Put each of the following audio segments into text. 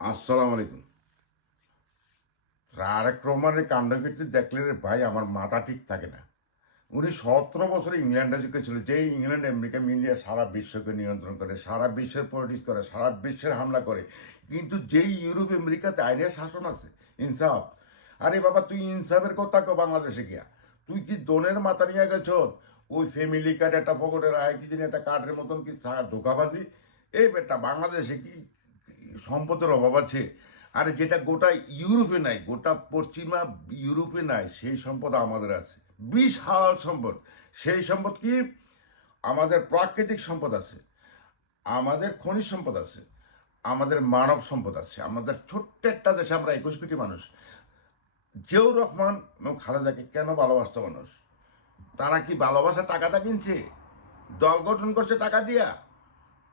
আসসালামু আলাইকুম। তারেক রহমানের কাণ্ডকীর্তি দেখলে রে ভাই আমার মাথা ঠিক থাকে না। উনি 17 বছরে ইংল্যান্ডে ছিল, যেই ইংল্যান্ড আমেরিকা মিলিয়ে সারা বিশ্বকে নিয়ন্ত্রণ করে, সারা বিশ্বের পলিটিক্স করে, সারা বিশ্বের হামলা করে। কিন্তু যেই ইউরোপ আমেরিকাতে আইনের শাসন আছে, ইনসাফ। আরে বাবা, তুই ইনসাফের কথা কো বাংলাদেশে গিয়া? তুই কি দোনের মাথা নিয়ে গেছ? ওই ফ্যামিলি কার্ড একটা পকেটে রায় কি জানি একটা কার্ডের মতন কি ধোকাবাজি। এই বেটা, বাংলাদেশে কি সম্পদের অভাব আছে? আরে যেটা গোটা ইউরোপে নাই, গোটা পশ্চিমা ইউরোপে নাই, সেই সম্পদ আমাদের আছে। বিশাল সম্পদ। সেই সম্পদ কি? আমাদের প্রাকৃতিক সম্পদ আছে, আমাদের খনিজ সম্পদ আছে, আমাদের মানব সম্পদ আছে। আমাদের ছোট্ট একটা দেশে আমরা 21 কোটি মানুষ। জিয়াউর রহমান এবং খালেদাকে কেন ভালোবাসত মানুষ? তারা কি ভালোবাসা টাকাটা কিনছে? দল গঠন করছে টাকা দিয়া?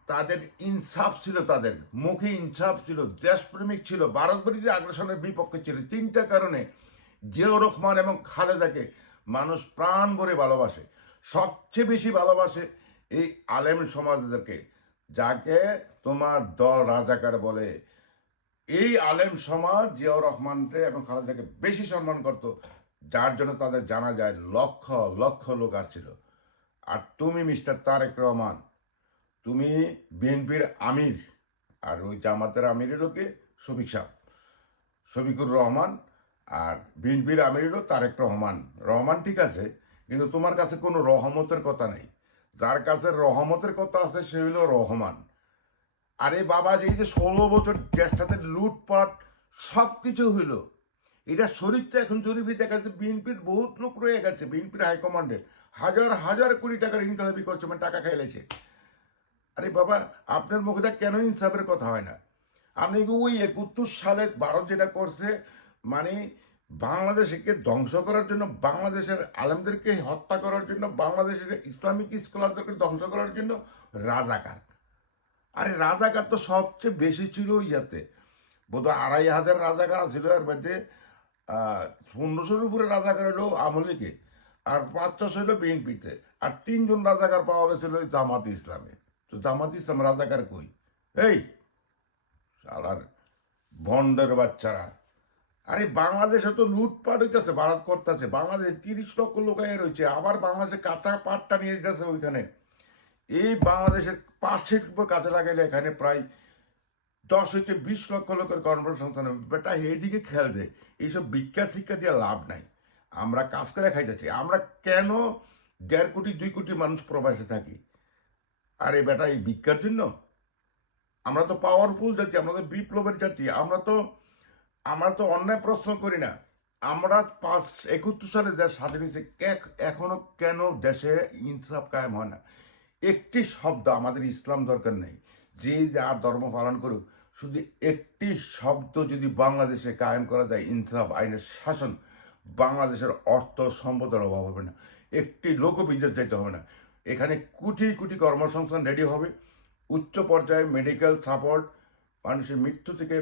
তাদের ইনসাফ ছিল, তাদের মুখে ইনসাফ ছিল, দেশপ্রেমিক ছিল, ভারত বিরোধী আগ্রাসনের বিপক্ষে ছিল। তিনটা কারণে জিয়াউর রহমান এবং খালেদাকে মানুষ প্রাণ ভরে ভালোবাসে। সবচেয়ে বেশি ভালোবাসে এই আলেম সমাজদেরকে, যাকে তোমার দল রাজাকার বলে। এই আলেম সমাজ জিয়াউর রহমানকে এবং খালেদাকে বেশি সম্মান করত, যার জন্য তাদের জানা যায় লক্ষ লক্ষ লোক আসছিল। আর তুমি মিস্টার তারেক রহমান, তুমি বিএনপির আমির, আর ওই জামাতের আমির হলো কে? শফিকুর রহমান। আর বিএনপির আমির হলো তারেক রহমান। রহমান ঠিক আছে, কিন্তু তোমার কাছে কোনো রহমতের কথা নেই। যার কাছে রহমতের কথা আছে সে হইল রহমান। আরে বাবা, এই যে 16 বছর দেশটাতে লুটপাট সব কিছু হইল, এটা শরীরটা এখন জরুরি দেখা যাচ্ছে। বিএনপির বহুত লোক রয়ে গেছে, বিএনপির হাইকমান্ডের হাজার হাজার কোটি টাকার ইনকামি করছে, মানে টাকা খাইলেছে। আরে বাবা, আপনার মুখে কেন ইনসাফের কথা হয় না? আপনি ওই 71 সালে ভারত যেটা করছে, মানে বাংলাদেশকে ধ্বংস করার জন্য, বাংলাদেশের আলেমদেরকে হত্যা করার জন্য, বাংলাদেশের ইসলামিক স্কলারদেরকে ধ্বংস করার জন্য রাজাকার। আরে রাজাকার তো সবচেয়ে বেশি ছিল ইয়াতে, বোধহয় 2500 রাজাকার ছিল। এর মধ্যে 1500-এর উপরে রাজাকার হলো আমলিকে, আর 500 হলো বিএনপিতে, আর 3 জন রাজাকার পাওয়া গেছিল জামাত ইসলামে। তো জামাত ইসলাম রাজাকার কই? এই শালার ভন্ডের বাচ্চারা! আরে বাংলাদেশে তো লুটপাট হইতেছে, ভারত করতেছে। বাংলাদেশে 30 লক্ষ লোক রয়েছে, আবার বাংলাদেশের কাঁচা পাটটা নিয়ে যেতেছে ওইখানে। এই বাংলাদেশের পাট শিল্প কাজে লাগাইলে এখানে প্রায় 10 থেকে 20 লক্ষ লোকের কর্মসংস্থান হবে। বেটা, এইদিকে খেয়াল দে। এইসব ভিক্ষা শিক্ষা দিয়ে লাভ নাই। আমরা কাজ করে খাইতেছি। আমরা কেন 1.5 কোটি 2 কোটি মানুষ প্রবাসে থাকি? আরে বেটা, এই ভিক্ষার জন্য? আমরা তো পাওয়ারফুল জাতি, আমরা তো বিপ্লবের জাতি। আমরা তো অন্যায় প্রশ্ন করি না। আমরা 71 সালে দেশ স্বাধীন হয়েছে, এখনো কেন দেশে ইনসাফ কায়েম হয় না? একটি শব্দ, আমাদের ইসলাম দরকার নেই, যে যার ধর্ম পালন করুক, শুধু একটি শব্দ যদি বাংলাদেশে কায়েম করা যায়, ইনসাফ, আইনের শাসন, বাংলাদেশের অর্থ সম্পদের অভাব হবে না, একটি লোকও বিদেশ যাইতে হবে না। এখানে কোটি কোটি কর্মসংস্থান রেডি হবে, উচ্চ পর্যায়ে মেডিকেল সাপোর্ট, মানুষের মৃত্যু থেকে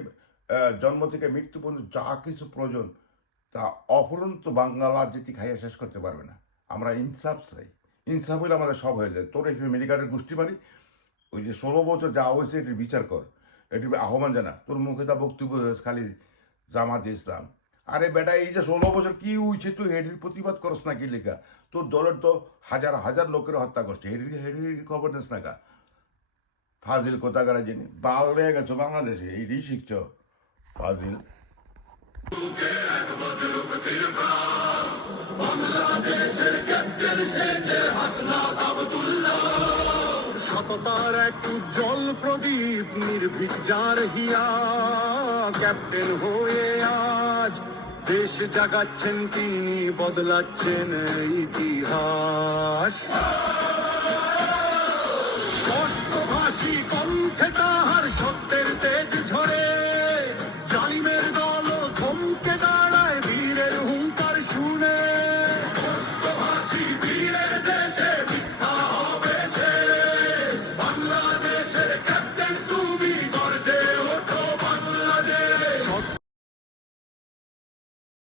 জন্ম থেকে মৃত্যু পর্যন্ত যা কিছু প্রয়োজন, তা অফুরন্ত বাংলা জাতি খাইয়া শেষ করতে পারবে না। আমরা ইনসাফ চাই। ইনসাফ হইলে আমাদের সব হয়ে যায়। তোর এই ফ্যামিলি কার্ডের গোষ্ঠী বাড়ি, ওই যে 16 বছর যা হয়েছে এটির বিচার কর, এটির আহ্বান জানা। তোর মুখে তা বক্তব্য খালি জামাত ইসলাম। আরে বেটা, এই যে 16 বছর কি হয়েছে, তুই হেডির প্রতিবাদ করস না কি লেখা? তোর দলের তো হাজার হাজার লোকের হত্যা করছে, হেডির খবর নেস না কা? ফাজিল কোথাকার যিনি বাল হয়ে গেছো বাংলাদেশে, এইটাই শিখছ ফাজিল। সততার এক উজ্জ্বল প্রদীপ, নির্ভীক যার হিয়া, ক্যাপ্টেন হয়ে আজ দেশ জাগাচ্ছেন তিনি, বদলাচ্ছেন ইতিহাস। স্পষ্টভাষী